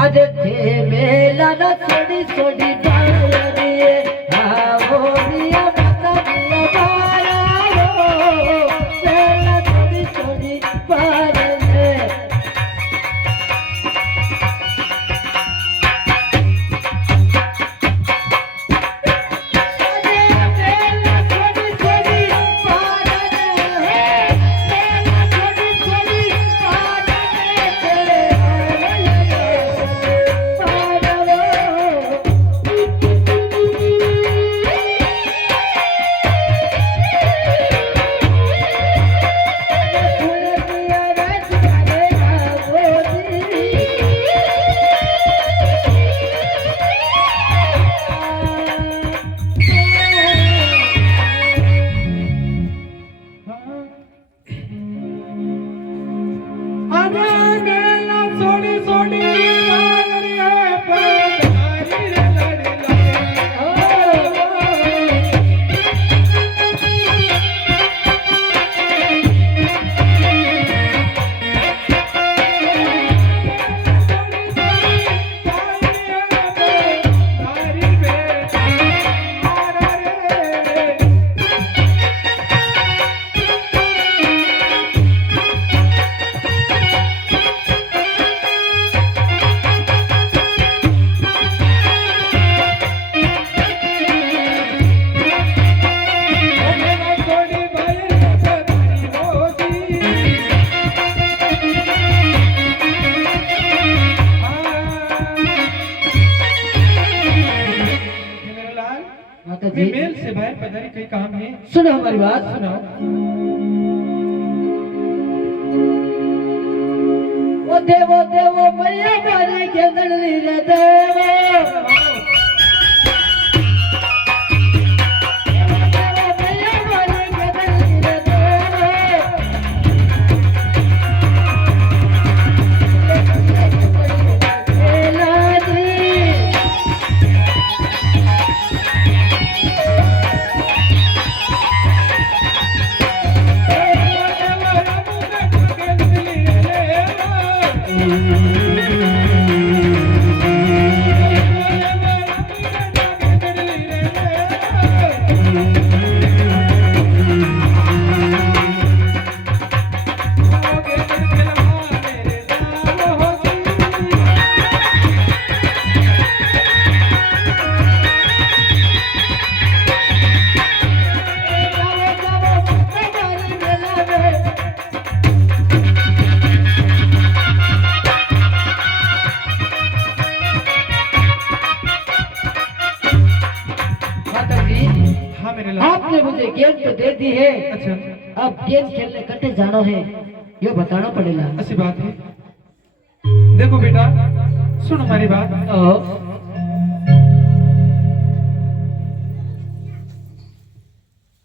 आज थे मेला न छोड़ी छोड़ी डालिए आओ मिया माता मिया बारा हो मेला छोड़ी छोड़ी बारे मेल से बाहर पधारी कोई काम है। सुनो हमारी बात सुनो। ओ देवो मैया मारी के दलली रे देवो आपने मुझे गेम तो दे दी है। अच्छा, अब गेम खेलने कटे जाना है, ये बताना पड़ेगा। अच्छी बात है। देखो बेटा, सुन हमारी बात।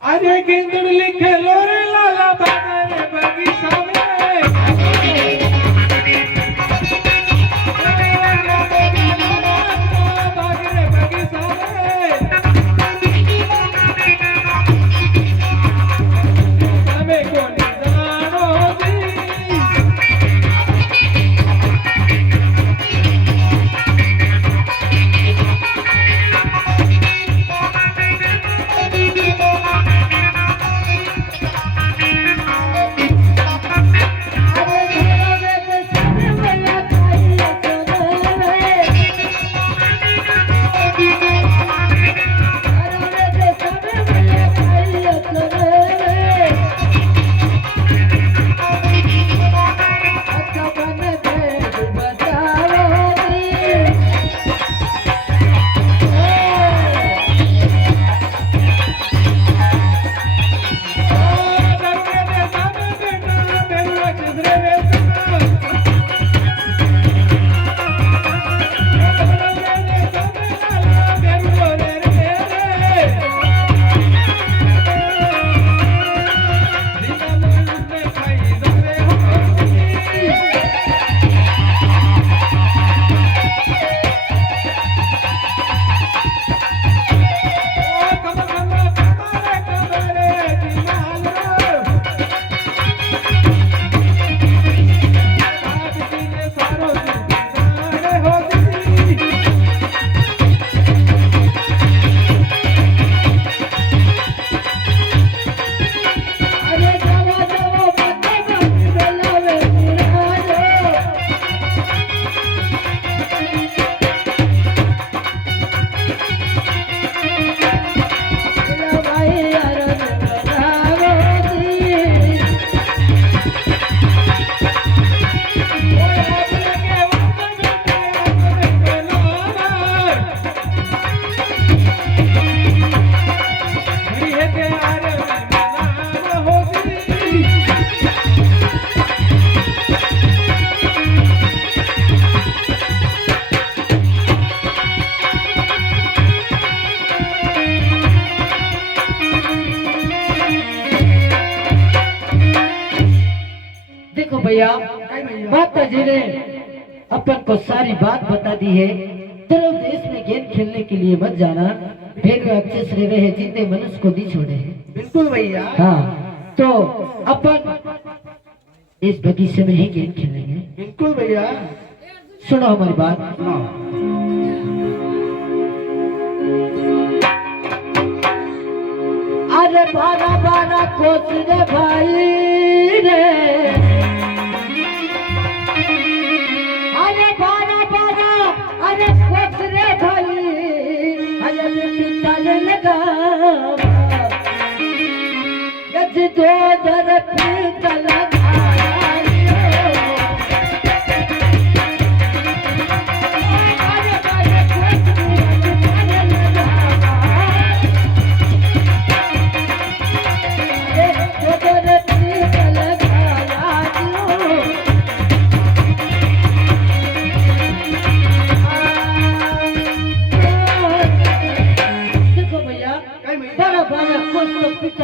अरे गेंदड़ लिखे लोरे लाला बागाने बगीचा में भैया कई भैया माता जी ने अपन को सारी बात बता दी है। ध्रुव देश में गेम खेलने के लिए मत जाना, फिर अच्छे से रहे, जितने मनुष्य को नहीं छोड़े हैं। बिल्कुल भैया। हाँ, तो अपन इस बगीचे में ही गेम खेलेंगे। बिल्कुल भैया। सुनो हमारी बात। अरे 12-12 कोस रे भाई रे, अरे 12-12 अरे कोस रे भाई, अरे पिता लगा गज दो दर पिता लगा।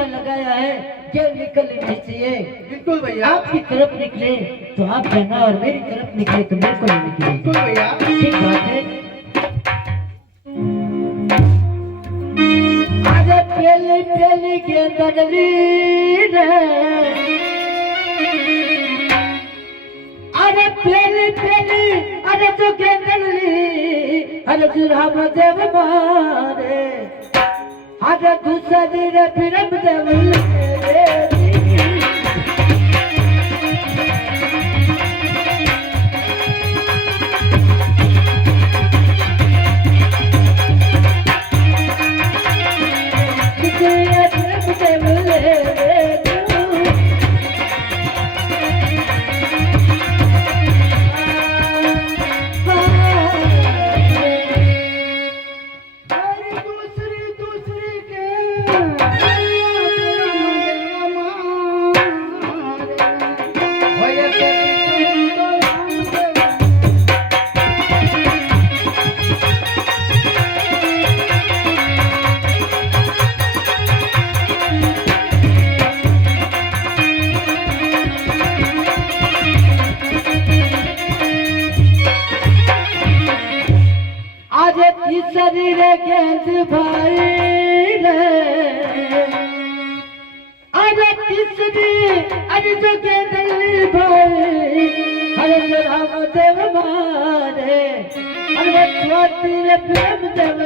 लगाया है, गेम निकलनी नहीं चाहिए। बिल्कुल भैया। आपकी तरफ निकले तो आप जाना, और मेरी तरफ निकले तो मेरे को नहीं निकले। बिल्कुल भैया। ठीक बात है। अरे पहली पहली गेंदड़ी रे, अरे पहली पहली अरे जो गेंदड़ी, अरे जो राम देव मारे, अरे दूसरी रे फिरम देव रे। शरीर गेंद भाई रे, अरे तीसरी अरे जो गेंदली भाई, अरे जो राम देव मारे, अरे छोटी रे प्रेम देव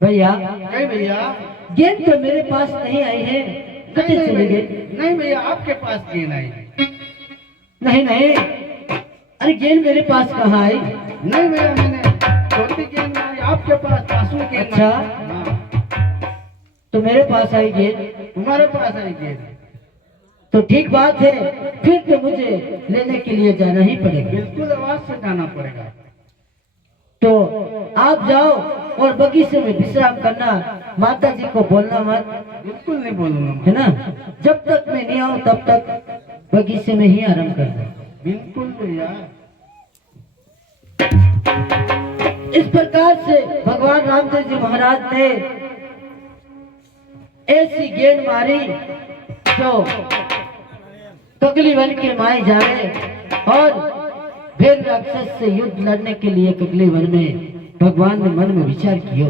भैया। भैया गेंद तो मेरे पास नहीं आई है, कहाँ चले गए? नहीं भैया, आपके पास गेंद आई। नहीं नहीं, अरे गेंद मेरे पास कहाँ आई? नहीं भैया, मैंने छोटी गेंद आई, आपके पास पासू गेंद। अच्छा, तो मेरे पास आई गेंद, तुम्हारे पास आई गेंद, तो ठीक बात है, फिर तो मुझे लेने के लिए जाना ही पड़ेगा। बिल्कुल आवाज से जाना पड़ेगा। तो आप जाओ और बगीचे में विश्राम करना, माता जी को बोलना मत। बिल्कुल नहीं बोलूंगा। है ना, जब तक मैं नहीं आऊं तब तक बगीचे में ही आराम करना। बिल्कुल भैया। इस प्रकार से भगवान रामदेव जी महाराज ने ऐसी गेंद मारी जो कगली वन के माए जावे और फिर राक्षस से युद्ध लड़ने के लिए कगली वन में भगवान ने मन में विचार किया।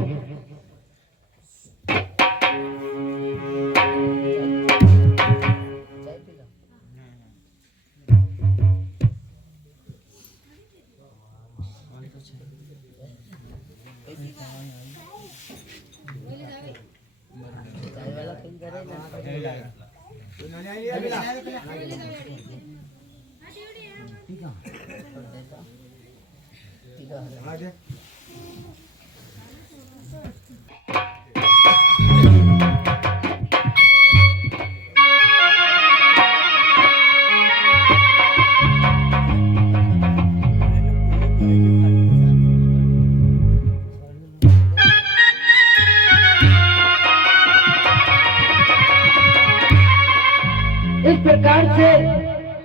इस प्रकार से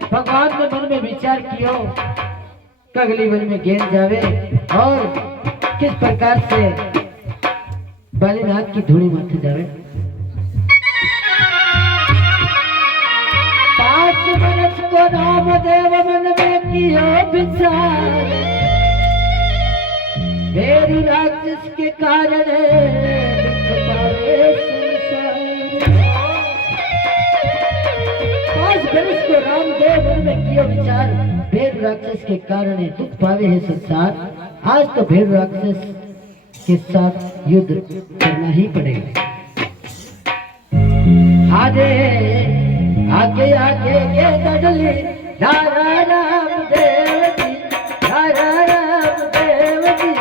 भगवान ने मन में विचार किया कगली वन में गेंद जावे और किस प्रकार से बालीनाथ की धूड़ी माथे जावे। पांच बरस को रामदेव मन में किया विचार, मेरी राक्षस के कारण को रामदेव मन में किया विचार, भेड़ राक्षस के कारण दुख पावे है संसार। आज तो भेड़ राक्षस के साथ युद्ध करना ही पड़ेगा। आगे आगे आगे के दडली रारा राम देव जी, रारा राम देव जी।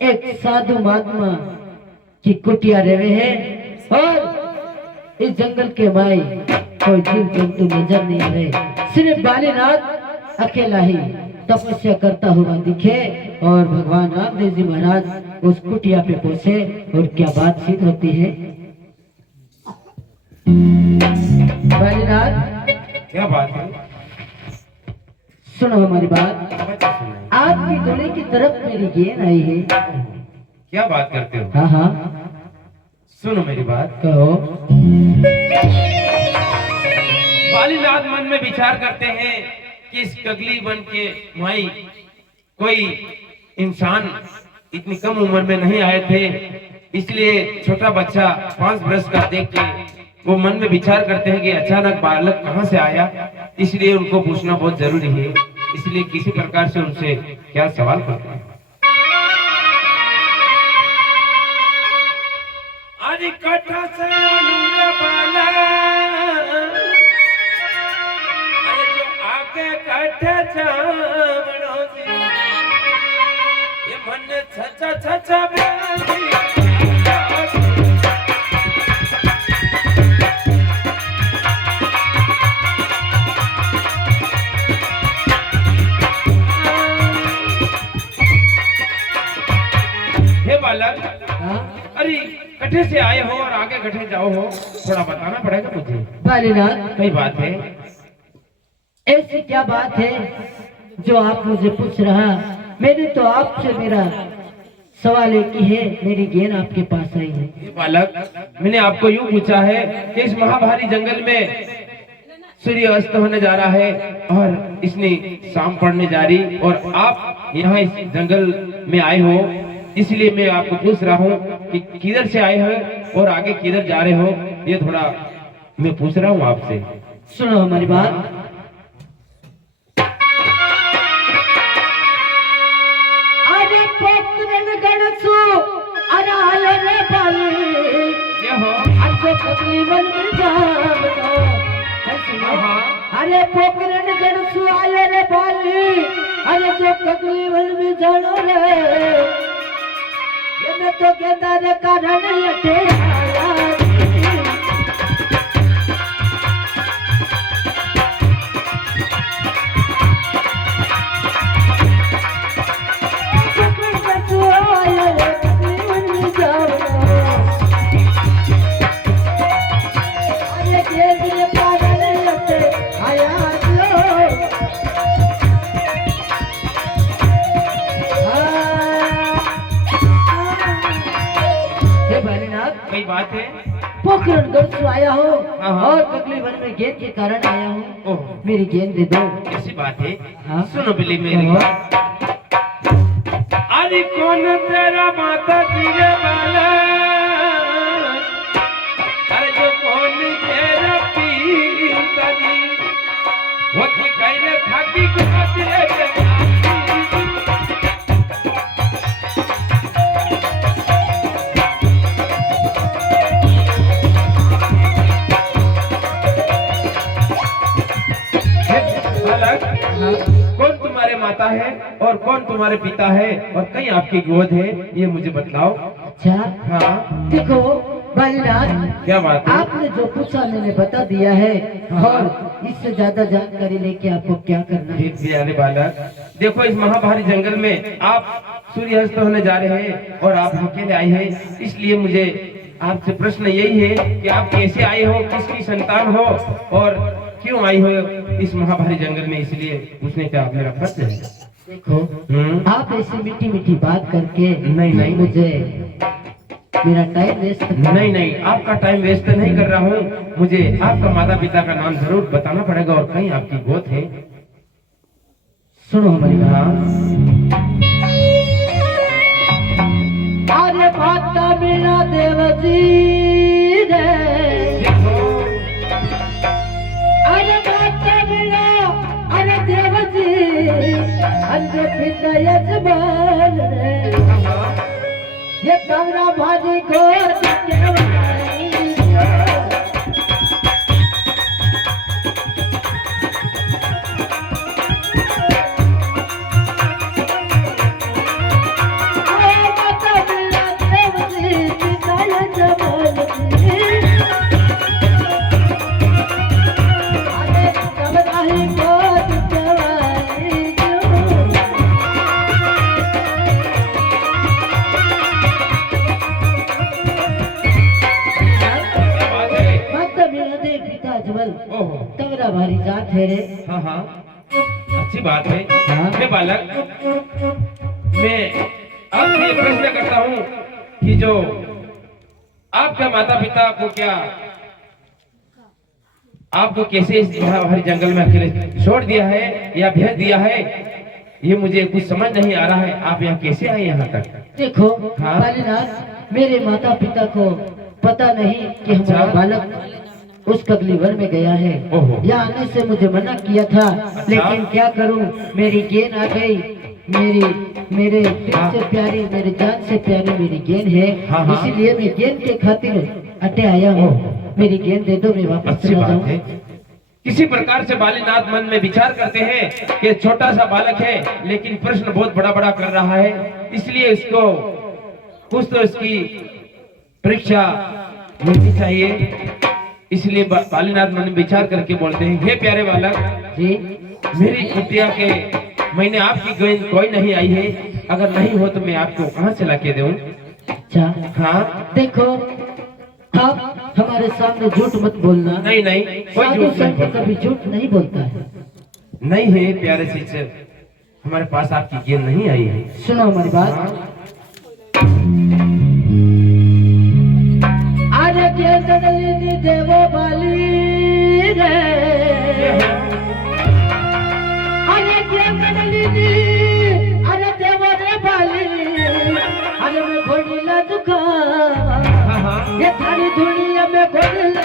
एक साधु महात्मा की कुटिया रहे हैं और इस जंगल के माई कोई जीव जंतु नजर नहीं आ रहे, सिर्फ बालीनाथ अकेला ही तपस्या करता हुआ दिखे। और भगवान रामदेव जी महाराज उस कुटिया पे पहुंचे और क्या बातचीत होती है। बालीनाथ, क्या बात है? सुनो हमारी बात। आपकी गले की तरफ मेरी गेंद आई है। क्या बात करते हो? हाँ हाँ, सुनो मेरी बात। कहो। बालीनाथ मन में विचार करते हैं कि इस कगली वन के माई कोई इंसान इतनी कम उम्र में नहीं आए थे, इसलिए छोटा बच्चा 5 वर्ष का देख के वो मन में विचार करते हैं कि अचानक बालक कहाँ से आया, इसलिए उनको पूछना बहुत जरूरी है। इसलिए किसी प्रकार से उनसे क्या सवाल करते हैं। अरे कथा से बाला, अरे जो आगे कठे जावणो सी, ये मन छचा छचा बेली। गठे से आए हो और आगे गठे जाओ हो, थोड़ा बताना पड़ेगा मुझे। बालीनाथ, कई बात है। ऐसी क्या बात है जो आप मुझे पूछ रहा? मैंने तो आपसे मेरा सवाल एक ही है, मेरी गेंद आपके पास आई है। ये बालक, मैंने आपको यूं पूछा है कि इस महाभारी जंगल में सूर्य अस्त होने जा रहा है और इसने शाम पड़ने जा रही, और आप यहाँ इस जंगल में आए हो, इसलिए मैं आपको पूछ रहा हूँ कि किधर से आए हो और आगे किधर जा रहे हो, ये थोड़ा मैं पूछ रहा हूँ आपसे। सुनो हमारी बात। अरे पोकरण गणसु अराल रे बाली, ये हो। अरे पगली मन में जावतो। अरे पोकरण गणसु आयो रे बाली, अरे जो पगली मन में जानो रे, ये मैं तो केदार कारण लटे आया। कई बात है। पोखरण गढ़ से आया हूँ हाँ। और पगली वन में गेंद के कारण आया हूँ। ओह, मेरी गेंद दे दो। ऐसी बात है। हाँ। सुनो बिल्ली मेरी बात। अरे कौन तेरा माता जी रे बाला, अरे जो कौन तेरा पिता जी, वो की कहने था कि गुलाब रे कौन तुम्हारे माता है और कौन तुम्हारे पिता है और कहीं आपकी गोद है, ये मुझे बतलाओ। अच्छा हाँ। देखो बालीनाथ, क्या बात है? आपने जो पूछा मैंने बता दिया है। हाँ। और इससे ज्यादा जानकारी लेके आपको क्या करना है? प्यारे बालक, देखो इस महाभारी जंगल में आप सूर्यास्त होने जा रहे हैं और आप अकेले आए हैं, इसलिए मुझे आपसे प्रश्न यही है कि आप कैसे आए हो, किसकी संतान हो और क्यों आई हो इस महाभारी जंगल में, इसलिए पूछने का मेरा फर्ज है। देखो आप ऐसी मीठी मीठी बात करके नहीं। मुझे मेरा टाइम वेस्ट नहीं, आपका टाइम वेस्ट नहीं कर रहा हूँ, मुझे आपका माता पिता का नाम जरूर बताना पड़ेगा और कहीं आपकी गोद है। सुनो हमारी बात। हाँ। अरे माता बिना देवजी रे, अरे माता बिना, अरे देवजी, अंधे पिता यजमान रे, ये कमरा भाजी को तगड़ा भारी जात है रे। हाँ, अच्छी बात है। हाँ। मैं बालक, मैं आपसे प्रश्न करता हूँ कि जो आपका माता पिता को क्या आपको कैसे इस महाभारी जंगल में अकेले छोड़ दिया है या भेज दिया है, ये मुझे कुछ समझ नहीं आ रहा है। आप यहाँ कैसे आए यहाँ तक? देखो हाँ। बालीनाथ, मेरे माता पिता को पता नहीं कि हमारा अच्छा। बालक उस कगली वन में गया है। ओहो। यहाँ आने से मुझे मना किया था, लेकिन क्या करूं, मेरी गेंद आ गई। मेरे दिल हाँ। से प्यारी, मेरी जान से प्यारी मेरी गेंद है। हाँ। इसीलिए मैं गेंद के खातिर अटे आया हूँ। मेरी गेंद दे दो, मैं वापस अच्छी चला बात जाऊँ। है। किसी प्रकार से बालीनाथ मन में विचार करते हैं कि छोटा सा बालक है लेकिन प्रश्न बहुत बड़ा बड़ा कर रहा है, इसलिए इसको कुछ तो इसकी परीक्षा मिलनी चाहिए। इसलिए बालीनाथ मन में विचार करके बोलते हैं, हे प्यारे बालक जी, मेरी कुटिया के महीने आपकी गेंद कोई नहीं आई है, अगर नहीं हो तो मैं आपको कहाँ से ला के दूं? अच्छा हाँ देखो, आप हमारे सामने झूठ मत बोलना। नहीं नहीं, कोई साधु झूठ नहीं संत बोलता। कभी झूठ नहीं बोलता है। नहीं है प्यारे शिष्य, हमारे पास आपकी ज्ञान नहीं आई है। सुनो हमारी बात। हाँ, अरे के ददली देवो बाली रे, अरे के ददली अरे देवो रे बाली, अरे मैं घोड़ीला दुखा, हाँ, हाँ। ये थारी दुनिया में घोड़ीला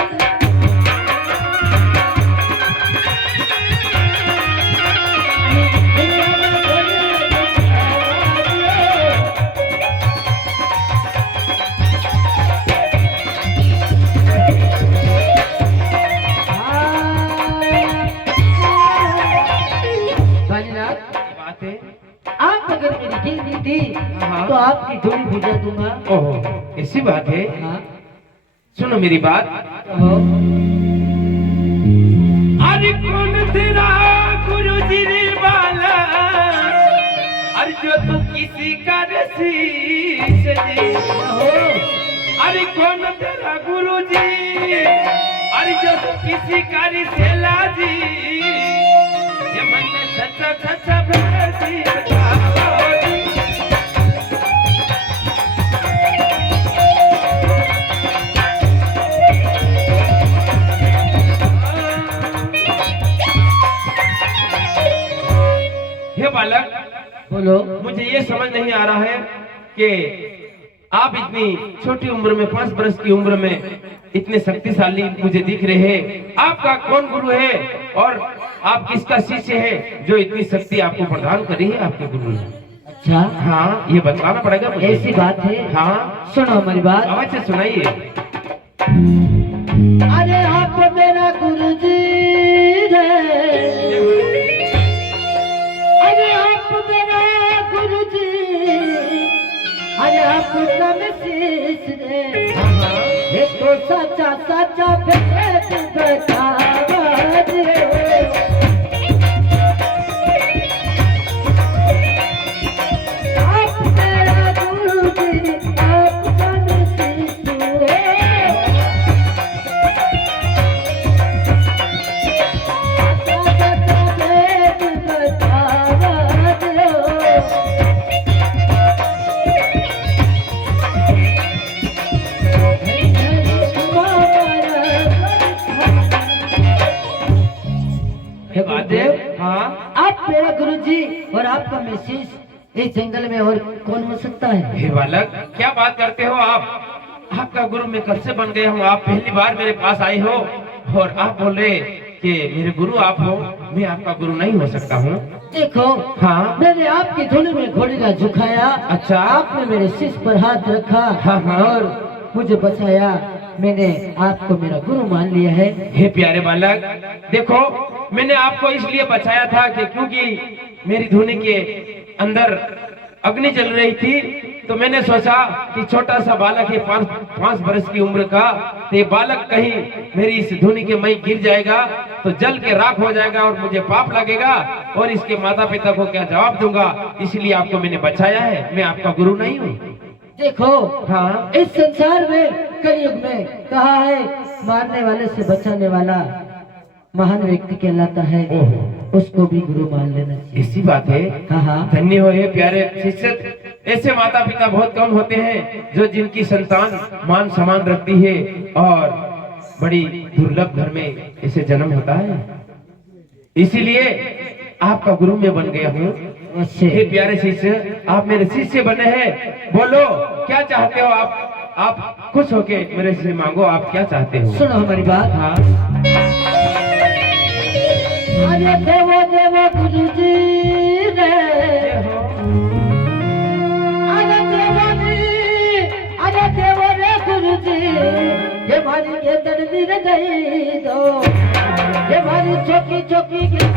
बात है। आप अगर मेरी गिनती थी हाँ। तो आपकी धूली भिजा दूंगा। ओहो, ऐसी बात है। हाँ सुनो मेरी बात। कहो। अरे कौन तेरा गुरु जी रे बाला, अरे जो तू किसी का रसीस जी। अरे कौन तेरा गुरु जी, अरे जो तू किसी का रिसेला जी, ये मन में सच्चा सच्चा भक्ति बताओ जी। हे बालक, बोलो। मुझे ये समझ नहीं आ रहा है कि आप इतनी छोटी उम्र में 5 वर्ष की उम्र में इतने शक्तिशाली मुझे दिख रहे हैं। आपका कौन गुरु है और आप किसका शिष्य है जो इतनी शक्ति आपको प्रदान करी है आपके गुरु ने? अच्छा हाँ, ये बताना पड़ेगा मुझे। ऐसी बात है। हाँ, सुनो हमारी बात। आवाज से सुनाइए। अरे आप मेरा गुरु जी रे, अरे आप मेरा गुरु जी, अरे आप शिष रे, ये तो सच्चा सच्चा भेद बतावा रे। आप मेरा गुरु जी, आप शिष रे, ये बात है। हाँ, आप मेरा गुरुजी और आपका मैसेज इस जंगल में और कौन हो सकता है? हे बालक, क्या बात करते हो आप? आपका गुरु मैं कब से बन गया हूँ? आप पहली बार मेरे पास आए हो और आप बोल रहे कि मेरे गुरु आप हो। मैं आपका गुरु नहीं हो सकता हूँ। देखो, हाँ, मैंने आपकी धुन में घोड़ी का झुकाया। अच्छा। आपने मेरे सिर पर हाथ रखा। हाँ, हाँ। और मुझे बचाया। मैंने आपको मेरा गुरु मान लिया है। हे प्यारे बालक, देखो मैंने आपको इसलिए बचाया था कि क्योंकि मेरी धुनी के अंदर अग्नि जल रही थी, तो मैंने सोचा कि छोटा सा बालक है, 5 वर्ष की उम्र का, तो ये बालक कहीं मेरी इस धुनी के मई गिर जाएगा तो जल के राख हो जाएगा और मुझे पाप लगेगा और इसके माता पिता को क्या जवाब दूंगा, इसलिए आपको मैंने बचाया है। मैं आपका गुरु नहीं हूँ। देखो, हाँ, इस संसार में कलयुग में कहा है, मारने वाले से बचाने वाला महान व्यक्ति कहलाता है। ओहो, उसको भी गुरु मान लेना चाहिए। ऐसी बात है। हाँ हाँ। धन्य हो हे प्यारे शिष्य। ऐसे माता पिता बहुत कम होते हैं जो जिनकी संतान मान सम्मान रखती है और बड़ी दुर्लभ घर में ऐसे जन्म होता है। इसीलिए आपका गुरु मैं बन गया हूँ। हे प्यारे शिष्य, आप मेरे शिष्य बने हैं। बोलो क्या चाहते हो आप खुश होके मेरे से मांगो, आप क्या चाहते हो? सुनो हमारी बात। हाँ, अरे देवो देवो गुरु जी रे, अरे देवो रे गुरु जी, ये भारी के दर्दी रे गई दो, ये भारी चौकी चौकी के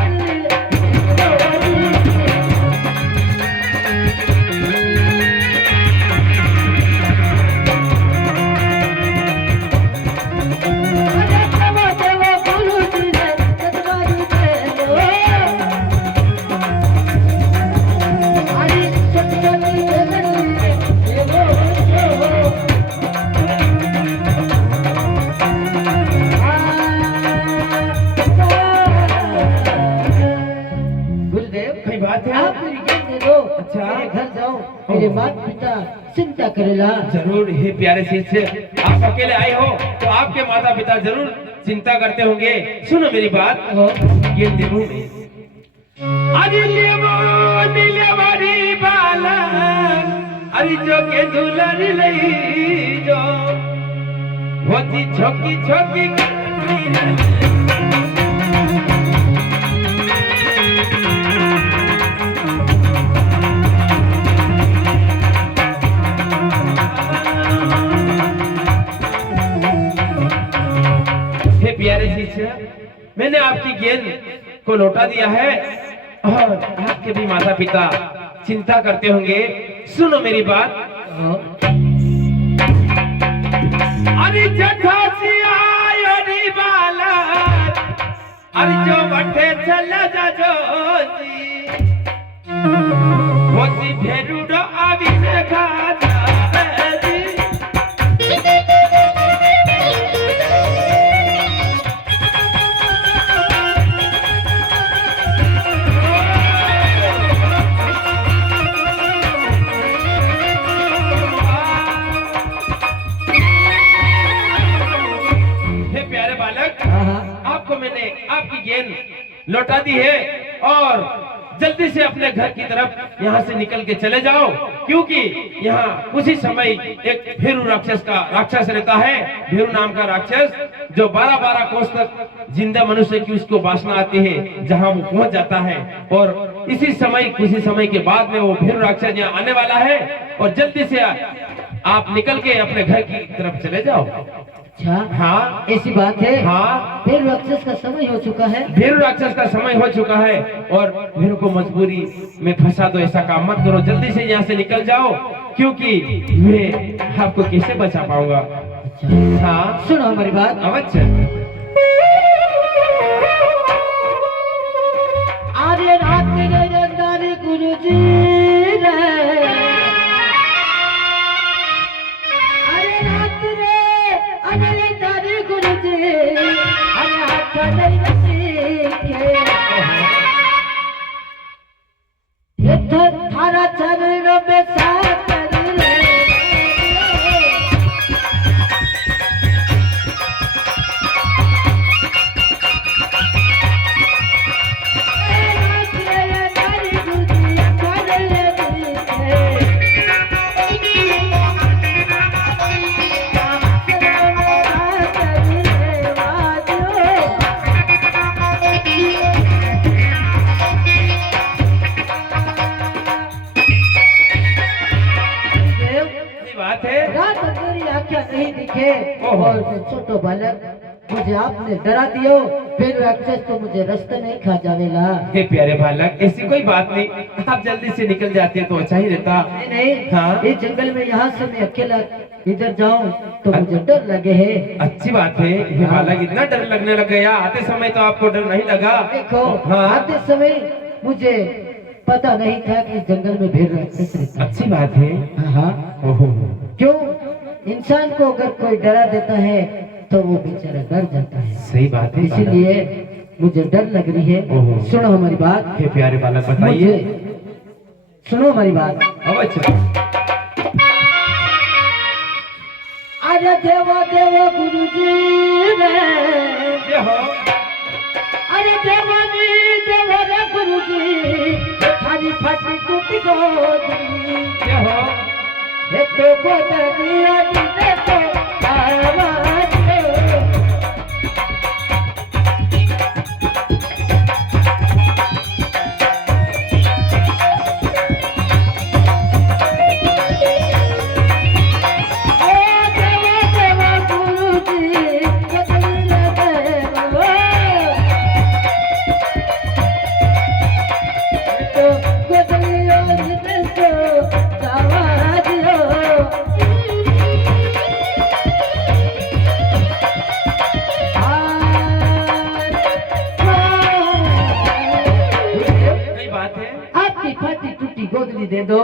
मेरे माता पिता चिंता करेला। जरूर हे प्यारे शिष्य, आप अकेले आए हो तो आपके माता पिता जरूर चिंता करते होंगे। सुनो मेरी बात, ये देखो अरे लेवारी बाला अरे जो के दुलारी लई जो होती छोकी छोकी प्यारे शिष्य, मैंने आपकी गेंद को लौटा दिया है और आपके भी माता पिता चिंता करते होंगे। सुनो मेरी बात, अरे जठासी आयोरी बाला अरे जो बठे चला जा जो जी होती भेरुडो आवी ने खाता आपकी गेंद लौटा दी है और जल्दी से अपने घर की तरफ यहाँ से निकल के चले जाओ, क्योंकि यहाँ कुछ ही समय एक भेरू राक्षस रहता है। भेरू नाम का राक्षस जो 12-12 कोस तक जिंदा मनुष्य की उसको वासना आती है, जहाँ वो पहुंच जाता है और इसी समय कुछ ही समय के बाद में वो भेरू राक्षस यहाँ आने वाला है और जल्दी से आप निकल के अपने घर की तरफ चले जाओ। अच्छा, हाँ ऐसी बात है। हाँ, भेरू राक्षस का समय हो चुका है। भेरू राक्षस का समय हो चुका है और भेरू को मजबूरी में फंसा दो, ऐसा काम मत करो, जल्दी से यहाँ से निकल जाओ, क्योंकि मैं आपको कैसे बचा पाऊंगा। अच्छा, हाँ सुनो हमारी बात। अवश्य। अरे रात रे गुरुजी रे, अरे गुरुजी थारा चरण में साथ नहीं दिखे और छोटो बालक मुझे आपने डरा दियो, फिर राक्षस तो मुझे रास्ते नहीं खा जावेला। हे प्यारे बालक, ऐसी कोई बात नहीं, आप जल्दी से निकल जाते तो अच्छा ही रहता। नहीं, हाँ? इस जंगल में यहाँ से मैं अकेला इधर जाऊँ तो मुझे डर लगे है। अच्छी बात है हे बालक, इतना डर लगने लग गया, आते समय तो आपको डर नहीं लगा। देखो आते समय मुझे पता नहीं था कि जंगल में भेड़ राक्षस रहता है। अच्छी बात है। हाँ, क्यों इंसान को अगर कोई डरा देता है तो वो बेचारा डर जाता है। सही बात है, इसीलिए मुझे डर लग रही है। सुनो हमारी बात। हे प्यारे बालक बताइए। सुनो हमारी बात। अवश्य। अरे देवा देवा गुरुजी रे, अरे देवानी देवा रे गुरुजी, थारी फटी टूटी गोदी तो गोदिया दे तो आवाज दे दो।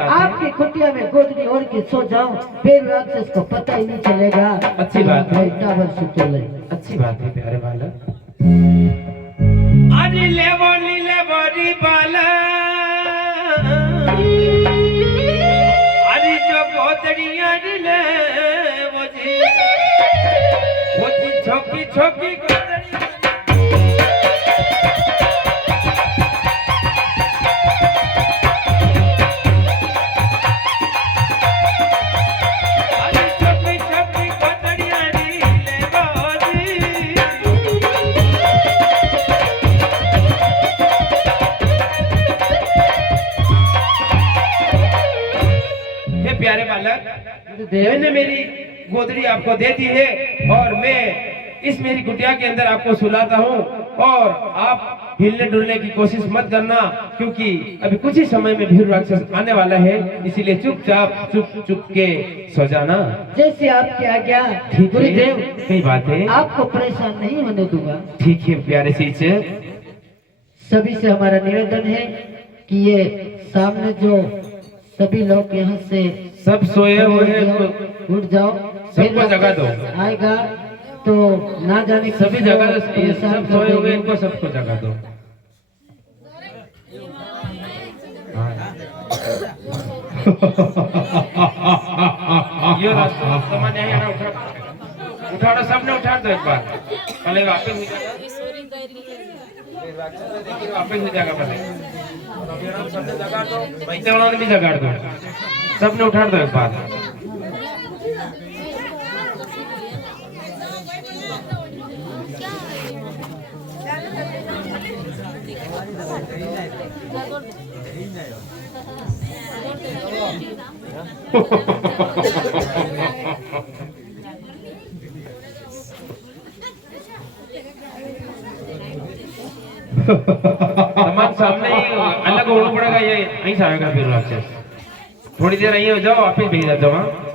आपकी कुटिया में गोदड़ी ओढ़ के सो जाऊं, फिर राक्षस को पता ही नहीं चलेगा। अच्छी बात है। टावर सुतोले। अच्छी बात है प्यारे बालक। अरे लेवो नी लेवो री बालक गोदड़िया ले वो जी छोकी छोकी गोदड़िया प्यारे बालक, मैंने मेरी गोदड़ी आपको दे दी है और मैं इस मेरी कुटिया के अंदर आपको सुलाता हूँ और आप हिलने डुलने की कोशिश मत करना, क्योंकि अभी कुछ ही समय में भीड़ राक्षस आने वाला है, इसीलिए चुपचाप चुप के सो जाना। जैसे आपकी आज्ञा। ठीक है, गुरुदेव, सही बात है, आपको परेशान नहीं होने दूंगा। ठीक है प्यारे शिष्य। सभी से हमारा निवेदन है कि ये सामने जो सभी लोग यहाँ से सब सोए हुए हैं तो उठ जाओ, सबको जगा दो। आएगा तो ना जाने सभी जगह सब सोए हुए इनको सबको जगा दो। ये रास्ता समझ नहीं आना, उठाओ सबने उठा दो एक बार, पहले वापस हो जाएगा, वापस हो जाएगा पहले सबने जगा दो, बैठे वालों ने भी जगा दो, सबने उठा दो एक बार। तमाम सामने ही अलग होना पड़ेगा, ये नहीं आएगा फिर राक्षस। थोड़ी देर यही हो जाओ, वापिस भेज जाओ।